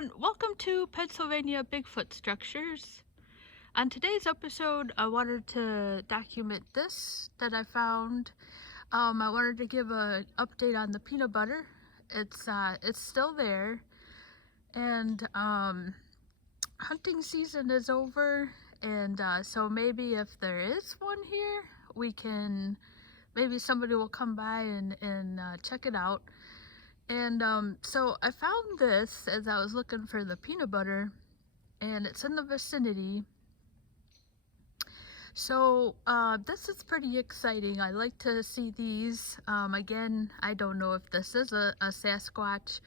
everyone, welcome to Pennsylvania Bigfoot Structures. On today's episode, I wanted to document this that I found. I wanted to give an update on the peanut butter. It's still there, and hunting season is over, and so maybe if there is one here, maybe somebody will come by and check it out. And so I found this as I was looking for the peanut butter, and it's in the vicinity. So this is pretty exciting. I like to see these. Again, I don't know if this is a Sasquatch,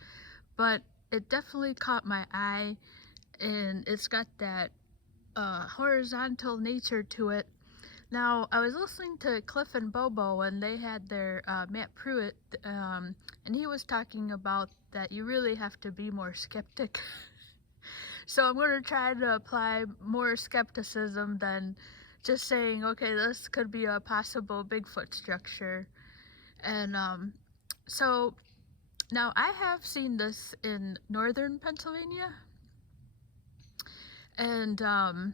but it definitely caught my eye, and it's got that horizontal nature to it. Now, I was listening to Cliff and Bobo, and they had their Matt Pruitt, and he was talking about that you really have to be more skeptic. So I'm going to try to apply more skepticism than just saying, okay, this could be a possible Bigfoot structure. And so now I have seen this in northern Pennsylvania, and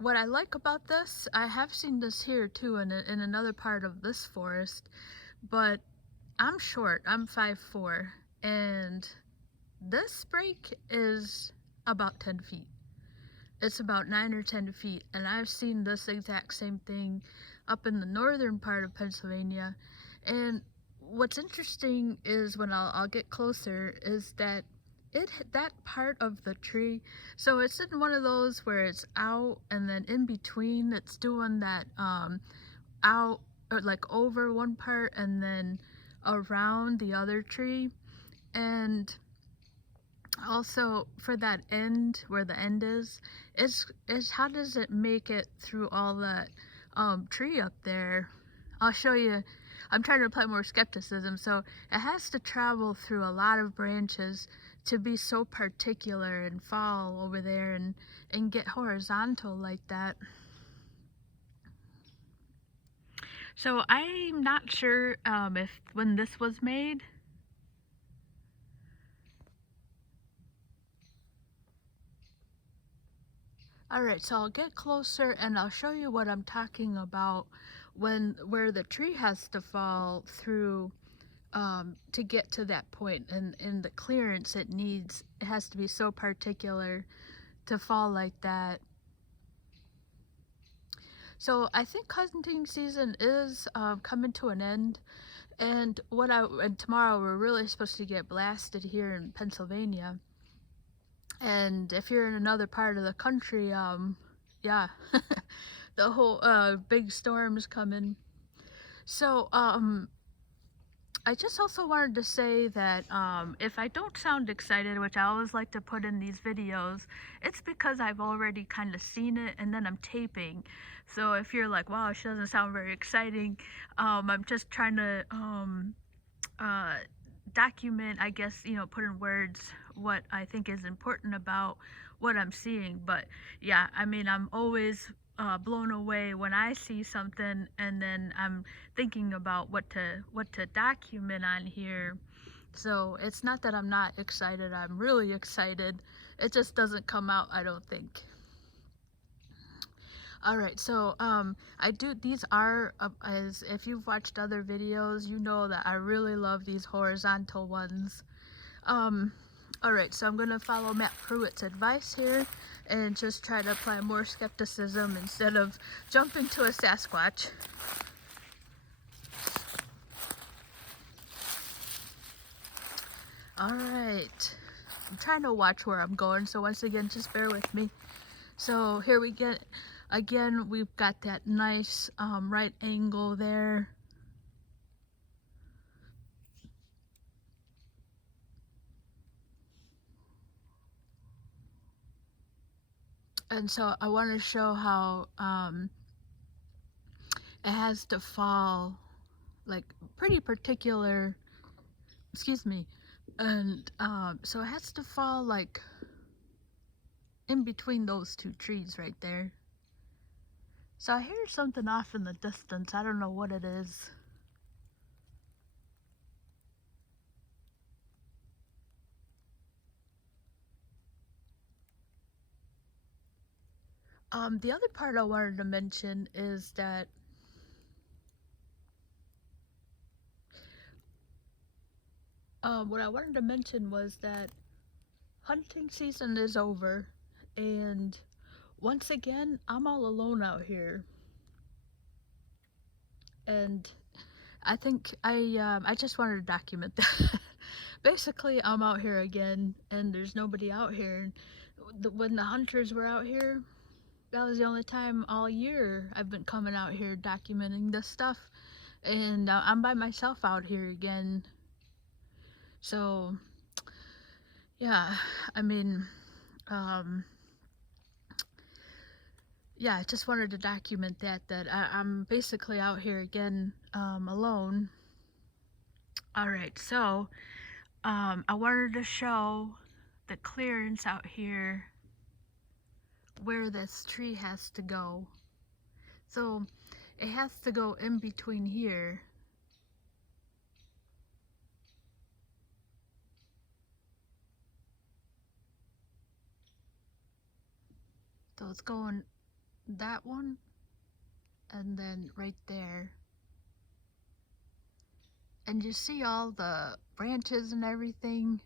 what I like about this, I have seen this here too in another part of this forest, but I'm short, I'm 5'4", and this break is about 10 feet. It's about 9 or 10 feet, and I've seen this exact same thing up in the northern part of Pennsylvania. And what's interesting is when I'll get closer is that that part of the tree, so it's in one of those where it's out and then in between it's doing that out, or like over one part and then around the other tree. And also for that end, where the end is how does it make it through all that tree up there? I'll show you. I'm trying to apply more skepticism. So it has to travel through a lot of branches to be so particular and fall over there and get horizontal like that. So I'm not sure if when this was made, alright, so I'll get closer and I'll show you what I'm talking about where the tree has to fall through to get to that point, and the clearance it needs, it has to be so particular to fall like that. So I think hunting season is coming to an end, and tomorrow we're really supposed to get blasted here in Pennsylvania. And if you're in another part of the country, yeah, the whole big storm's coming. So I just also wanted to say that if I don't sound excited, which I always like to put in these videos, it's because I've already kind of seen it and then I'm taping. So if you're like, wow, she doesn't sound very exciting, I'm just trying to document, I guess, put in words what I think is important about what I'm seeing. But yeah, I mean, I'm always blown away when I see something, and then I'm thinking about what to document on here. So it's not that I'm not excited, I'm really excited. It just doesn't come out, I don't think. Alright, so these are, as if you've watched other videos, you know that I really love these horizontal ones. Alright, so I'm going to follow Matt Pruitt's advice here and just try to apply more skepticism instead of jump into a Sasquatch. Alright, I'm trying to watch where I'm going, so once again, just bear with me. So here we get, again, we've got that nice right angle there. And so I want to show how it has to fall like pretty particular, excuse me, and so it has to fall like in between those two trees right there. So I hear something off in the distance. I don't know what it is. The other part I wanted to mention is that what I wanted to mention was that hunting season is over, and once again, I'm all alone out here, and I think I just wanted to document that. Basically, I'm out here again, and there's nobody out here. When the hunters were out here, that was the only time all year I've been coming out here documenting this stuff, and I'm by myself out here again. So yeah, I mean, um, yeah, I just wanted to document that I'm basically out here again, alone. All right, so I wanted to show the clearance out here where this tree has to go. So it has to go in between here. So it's going that one and then right there. And you see all the branches and everything.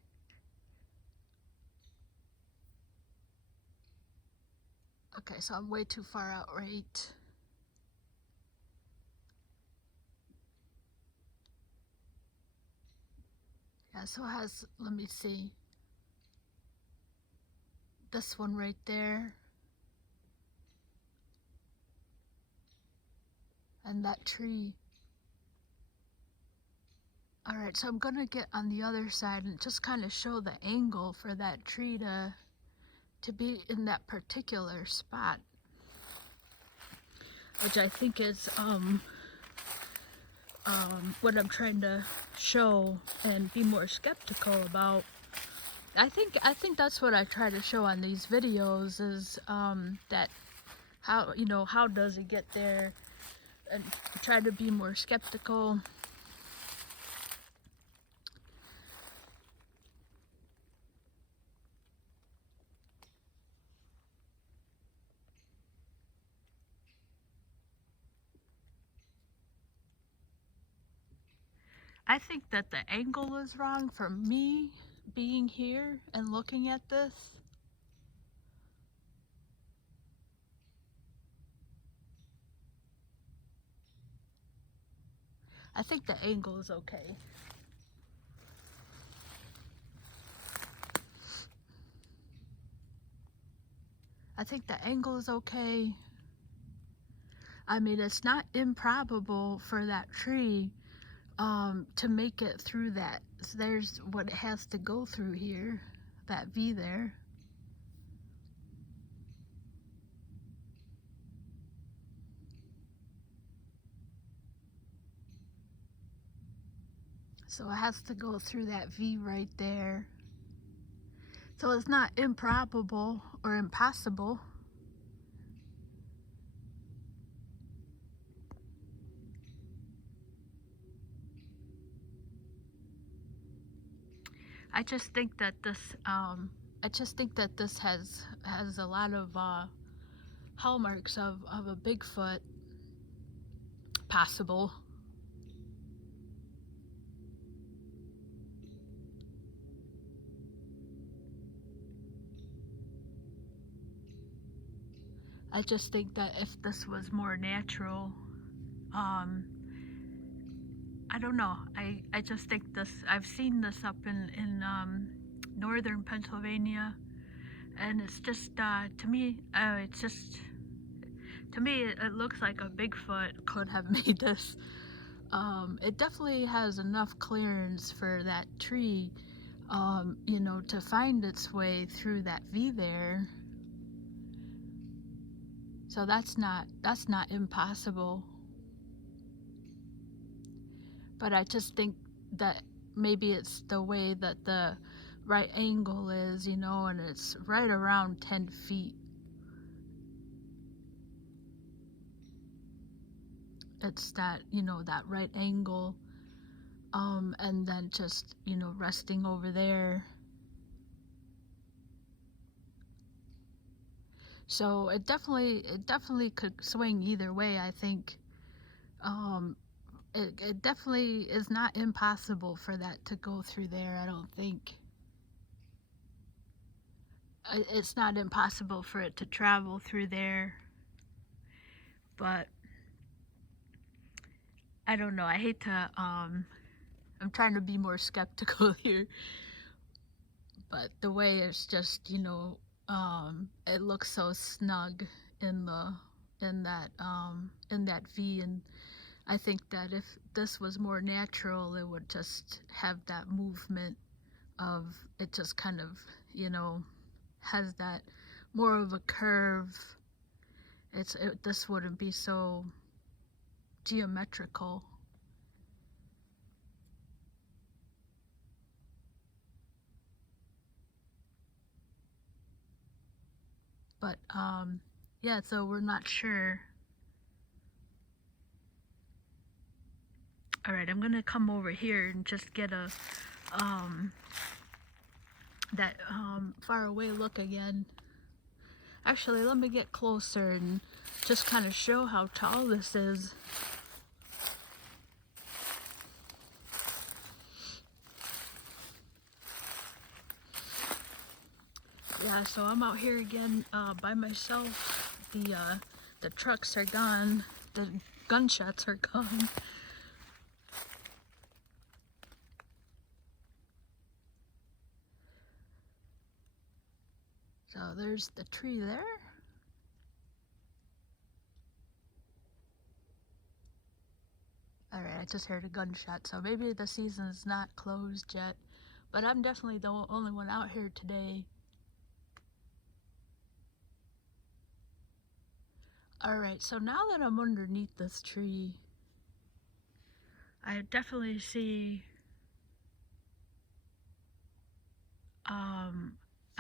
Okay, so I'm way too far out, right? Yeah, so it has, let me see, this one right there, and that tree. Alright, so I'm gonna get on the other side and just kind of show the angle for that tree to be in that particular spot, which I think is what I'm trying to show and be more skeptical about. I think that's what I try to show on these videos is that how, you know, how does it get there, and try to be more skeptical. I think that the angle is wrong for me being here and looking at this. I think the angle is okay. I think the angle is okay. I mean, it's not improbable for that tree to make it through that. So there's what it has to go through here, that V there. So it has to go through that V right there. So it's not improbable or impossible. I just think that this has a lot of hallmarks of a Bigfoot possible. I just think that if this was more natural, I don't know. I just think this, I've seen this up in northern Pennsylvania, and it's just, to me, it looks like a Bigfoot could have made this. It definitely has enough clearance for that tree, you know, to find its way through that V there. So that's not impossible. But I just think that maybe it's the way that the right angle is, you know, and it's right around 10 feet. It's that, you know, that right angle, and then just, you know, resting over there. So it definitely could swing either way, I think. Um, it definitely is not impossible for that to go through there, I don't think. It's not impossible for it to travel through there, but I don't know. I hate to, I'm trying to be more skeptical here, but the way it's just, it looks so snug in the, in that V, and I think that if this was more natural, it would just have that movement of it just kind of, you know, has that more of a curve. This wouldn't be so geometrical. But yeah, so we're not sure. All right, I'm gonna come over here and just get a um that far away look again. Actually, let me get closer and just kind of show how tall this is. Yeah, so I'm out here again by myself. The trucks are gone. The gunshots are gone. So there's the tree there. Alright, I just heard a gunshot, so maybe the season's not closed yet. But I'm definitely the only one out here today. Alright, so now that I'm underneath this tree, I definitely see,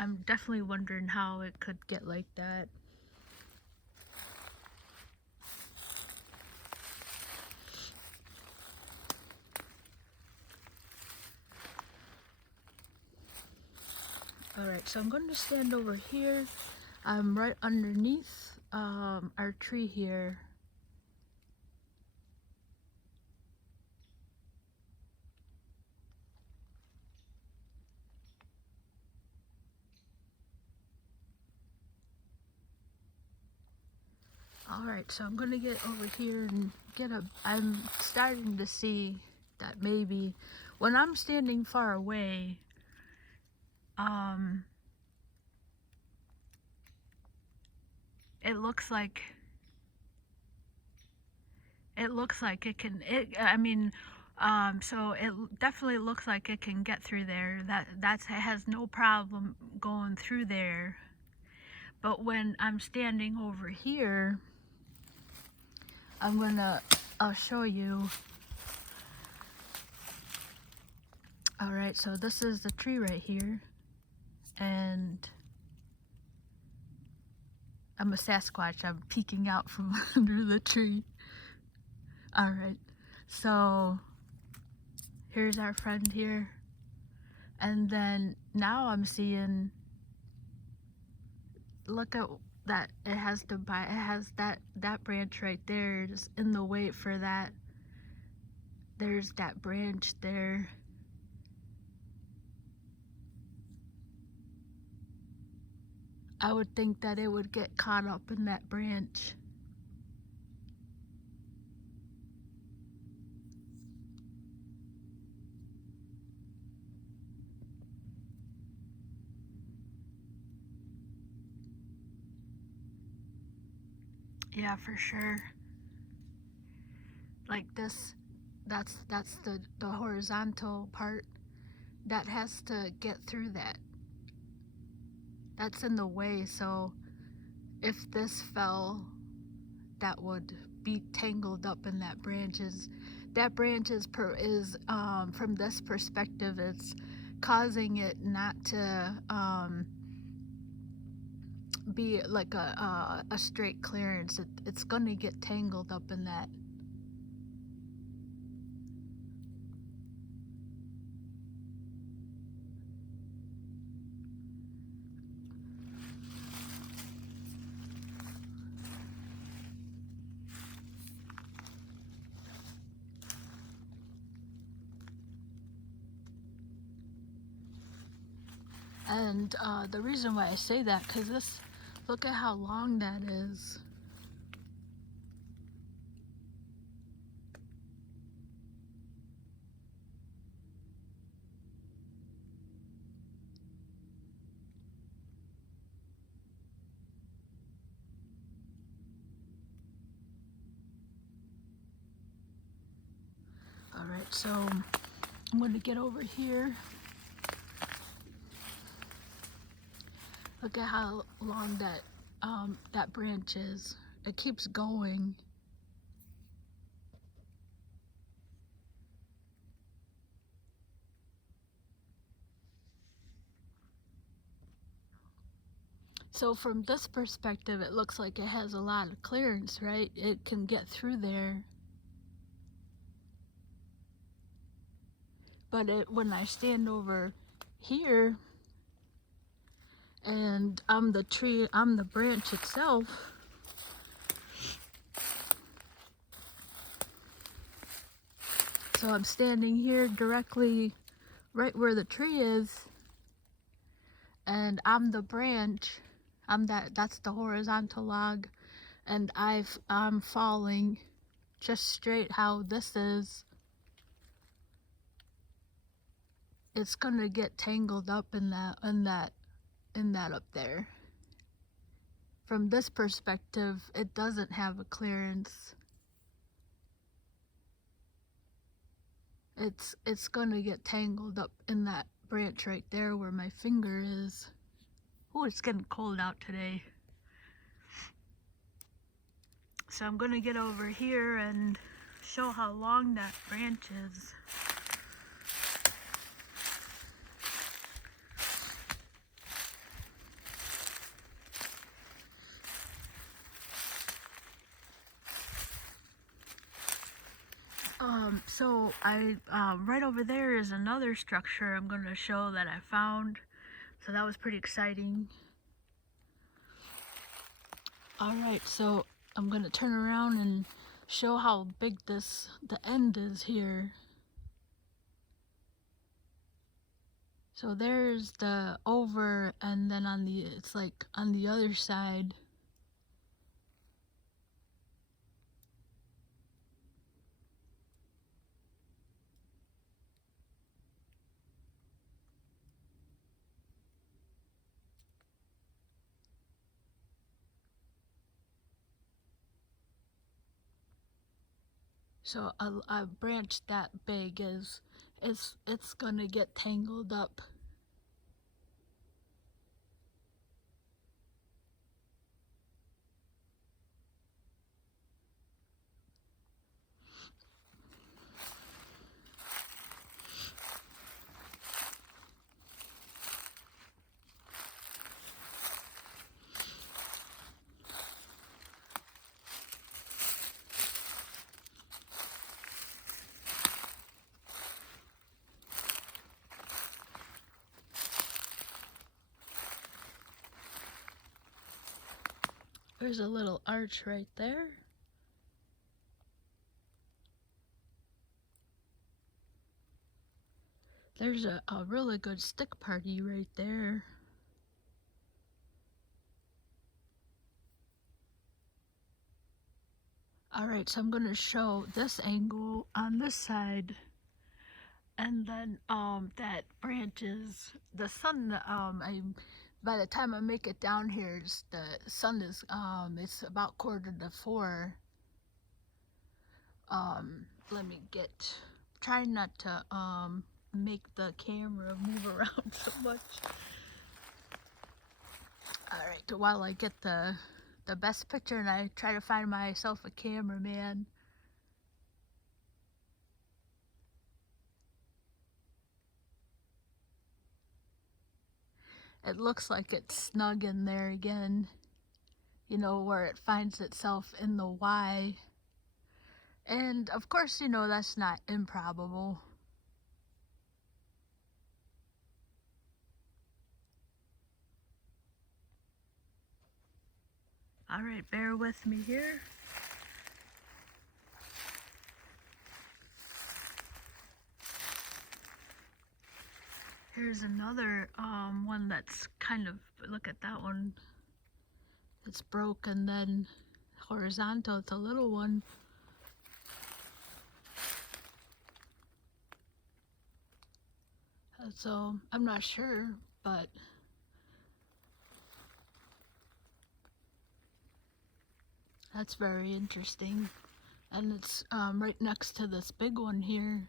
I'm definitely wondering how it could get like that. Alright, so I'm going to stand over here. I'm right underneath our tree here. Alright, so I'm going to get over here and I'm starting to see that maybe when I'm standing far away, it looks like so it definitely looks like it can get through there. It has no problem going through there. But when I'm standing over here, I'll show you. Alright, so this is the tree right here, and I'm a Sasquatch. I'm peeking out from under the tree. Alright, so here's our friend here, and then now I'm seeing, look at that, it has that branch right there is in the way for that. There's that branch there. I would think that it would get caught up in that branch. Yeah, for sure. Like this, that's the horizontal part that has to get through that. That's in the way, so if this fell, that would be tangled up in that branches. That branch is from this perspective, it's causing it not to be like a straight clearance. It's gonna get tangled up in that. And the reason why I say that, because this, look at how long that is. All right, so I'm going to get over here. Look at how long that branch is. It keeps going. So from this perspective, it looks like it has a lot of clearance, right? It can get through there. But when I stand over here, and I'm the tree, I'm the branch itself, so I'm standing here directly right where the tree is, and I'm the branch. That's the horizontal log, and I'm falling just straight how this is. It's gonna get tangled up in that up there. From this perspective, it doesn't have a clearance. It's gonna get tangled up in that branch right there where my finger is. Oh, it's getting cold out today. So I'm gonna get over here and show how long that branch is. So right over there is another structure I'm gonna show that I found. So that was pretty exciting. All right, so I'm gonna turn around and show how big the end is here. So there's the over, and then it's like on the other side. So a branch that big it's gonna get tangled up. There's a little arch right there. There's a really good stick party right there. Alright, so I'm going to show this angle on this side. And then that branches, the sun, by the time I make it down here, the sun is, it's about 3:45. Let me try not to make the camera move around so much. Alright, while I get the best picture and I try to find myself a cameraman. It looks like it's snug in there again, you know, where it finds itself in the Y. And of course, you know, that's not improbable. Alright, bear with me here. Here's another one that's kind of, look at that one. It's broken, then horizontal, it's a little one. So I'm not sure, but that's very interesting. And it's right next to this big one here.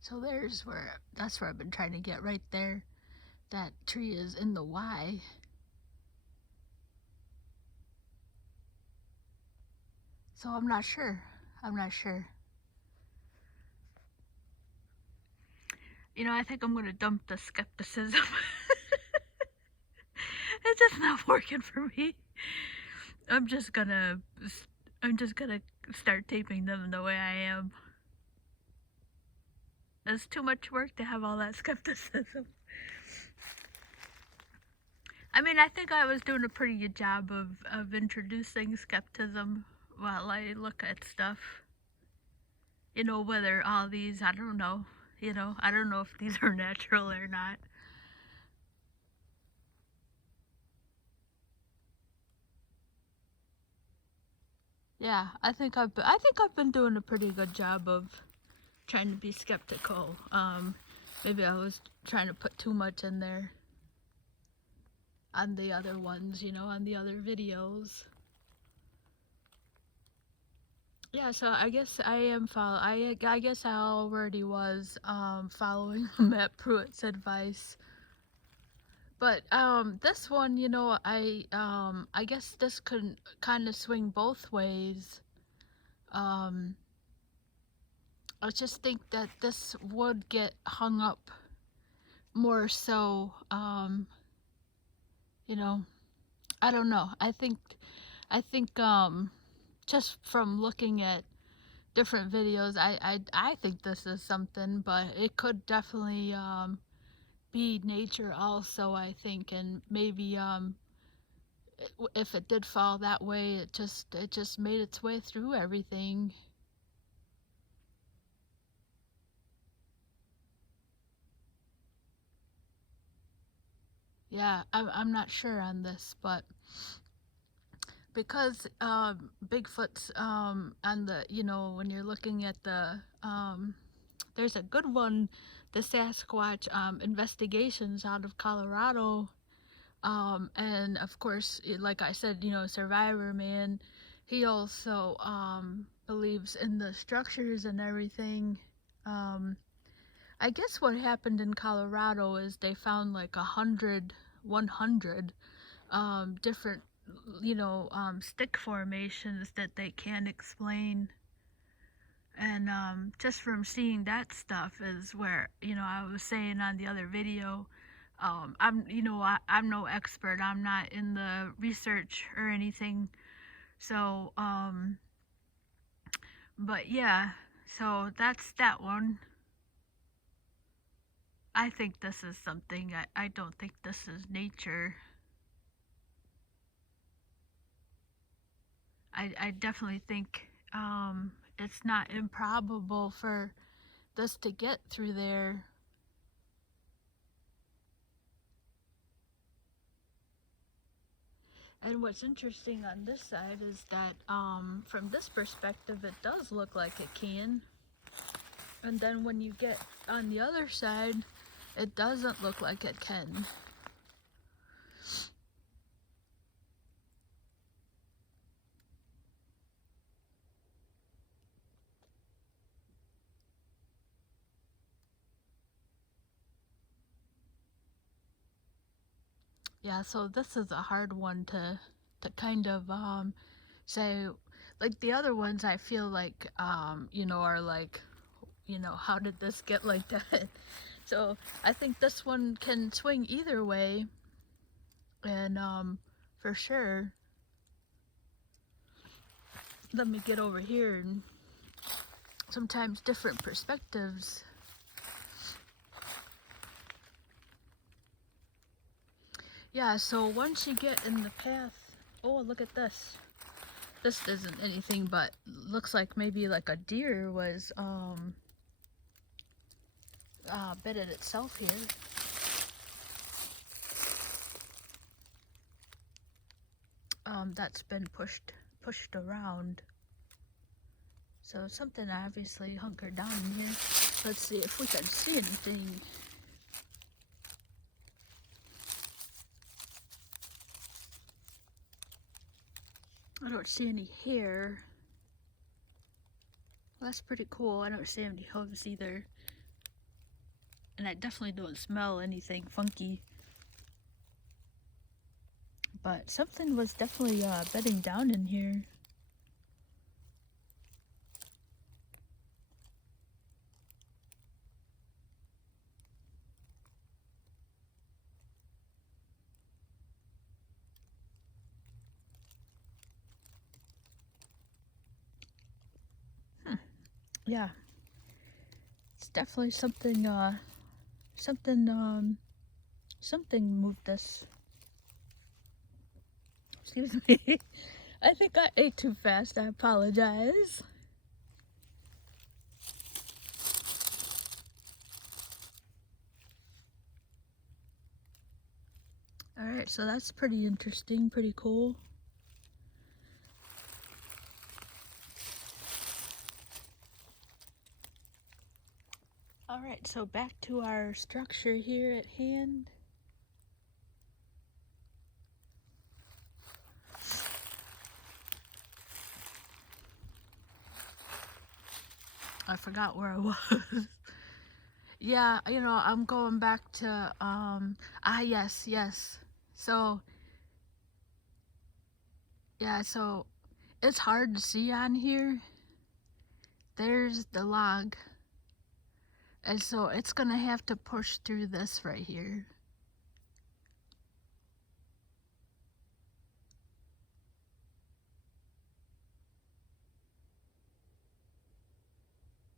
So that's where I've been trying to get right there. That tree is in the Y. So I'm not sure. You know, I think I'm gonna dump the skepticism. It's just not working for me. I'm just gonna start taping them the way I am. It's too much work to have all that skepticism. I mean, I think I was doing a pretty good job of introducing skepticism while I look at stuff. You know, whether all these, I don't know. You know, I don't know if these are natural or not. Yeah, I think I've been doing a pretty good job of trying to be skeptical. Maybe I was trying to put too much in there on the other ones, you know, on the other videos. Yeah, so I guess I am I guess I already was following Matt Pruitt's advice. But this one, you know, I guess this could kind of swing both ways. Um, I just think that this would get hung up more so. You know, I don't know. I think just from looking at different videos, I think this is something, but it could definitely be nature also, I think. And maybe if it did fall that way, it just made its way through everything. Yeah, I'm not sure on this, but because Bigfoot's on the, you know, when you're looking at the there's a good one, the Sasquatch investigations out of Colorado. And of course, like I said, you know, Survivor Man, he also believes in the structures and everything. Um, I guess what happened in Colorado is they found like 100 different, you know, stick formations that they can't explain. And just from seeing that stuff is where, you know, I was saying on the other video, you know, I'm no expert. I'm not in the research or anything. So, but yeah, so that's that one. I think this is something. I don't think this is nature. I definitely think it's not improbable for this to get through there. And what's interesting on this side is that from this perspective, it does look like it can. And then when you get on the other side, it doesn't look like it can. Yeah, so this is a hard one to kind of say. Like the other ones, I feel like you know, are like, you know, how did this get like that? So I think this one can swing either way, and for sure. Let me get over here, and sometimes different perspectives. Yeah, so once you get in the path, oh, look at this. This isn't anything, but looks like maybe like a deer was bedded itself here. That's been pushed around. So something obviously hunkered down in here. Let's see if we can see anything. I don't see any hair. Well, that's pretty cool. I don't see any hooves either. And I definitely don't smell anything funky. But something was definitely bedding down in here. Yeah. It's definitely something, something moved this. Excuse me. I think I ate too fast. I apologize. Alright, so that's pretty interesting, pretty cool. Alright, so back to our structure here at hand. I forgot where I was. Yeah, you know, I'm going back to, yes. So, yeah, so it's hard to see on here. There's the log. And so it's gonna have to push through this right here.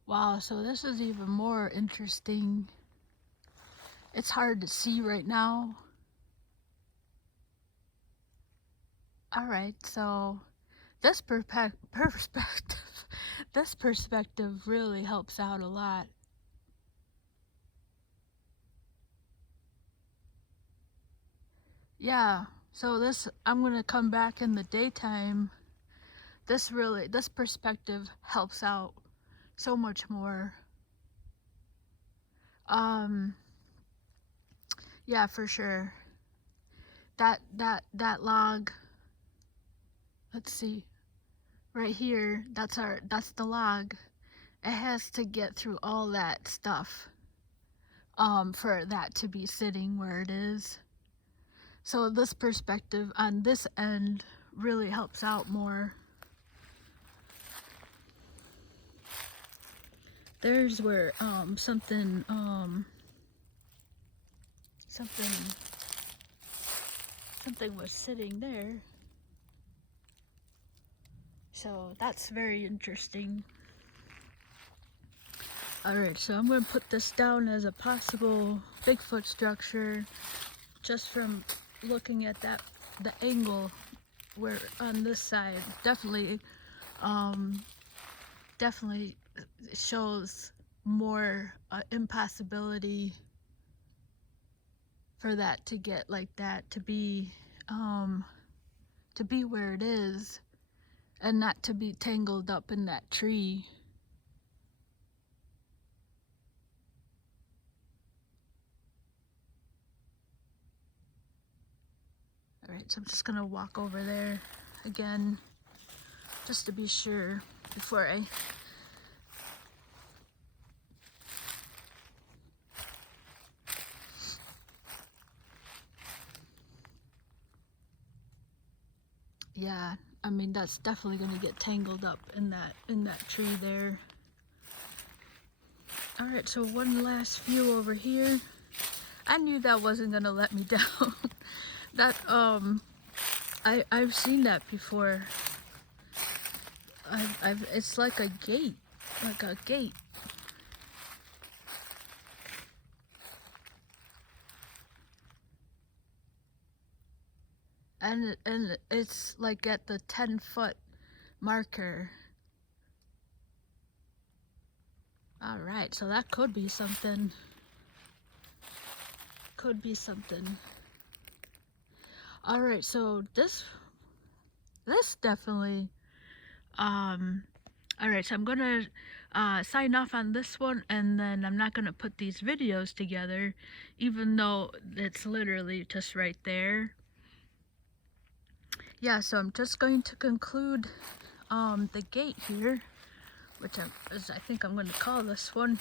Wow, so this is even more interesting. It's hard to see right now. Alright, so this perspective, this perspective really helps out a lot. Yeah, so this, I'm gonna come back in the daytime. This perspective helps out so much more. Yeah, for sure. That log, let's see, right here, that's the log. It has to get through all that stuff, for that to be sitting where it is. So this perspective on this end really helps out more. There's where something was sitting there. So that's very interesting. Alright, so I'm going to put this down as a possible Bigfoot structure just from looking at the angle where on this side. Definitely shows more impossibility for that to get like that, to be where it is and not to be tangled up in that tree. Alright, so I'm just gonna walk over there again just to be sure before I yeah, I mean that's definitely gonna get tangled up in that tree there. Alright, so one last view over here. I knew that wasn't gonna let me down. That, I've seen that before. It's like a gate. Like a gate. And it's like at the 10-foot marker. Alright, so that could be something. Could be something. Alright, so this definitely, alright, so I'm gonna sign off on this one, and then I'm not gonna put these videos together, even though it's literally just right there. Yeah, so I'm just going to conclude the gate here, which I think I'm gonna call this one.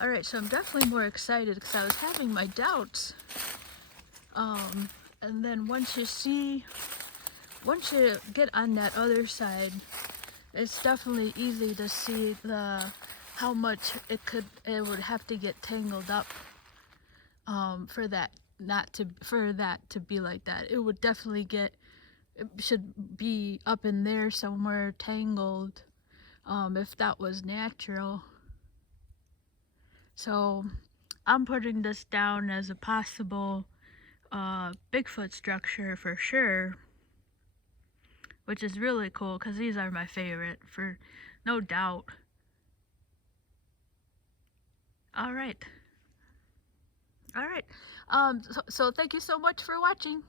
Alright, so I'm definitely more excited because I was having my doubts. And then once you get on that other side, it's definitely easy to see how much it would have to get tangled up for that to be like that. It would definitely it should be up in there somewhere tangled, if that was natural. So I'm putting this down as a possible Bigfoot structure for sure, which is really cool because these are my favorite, for no doubt. Alright. So thank you so much for watching.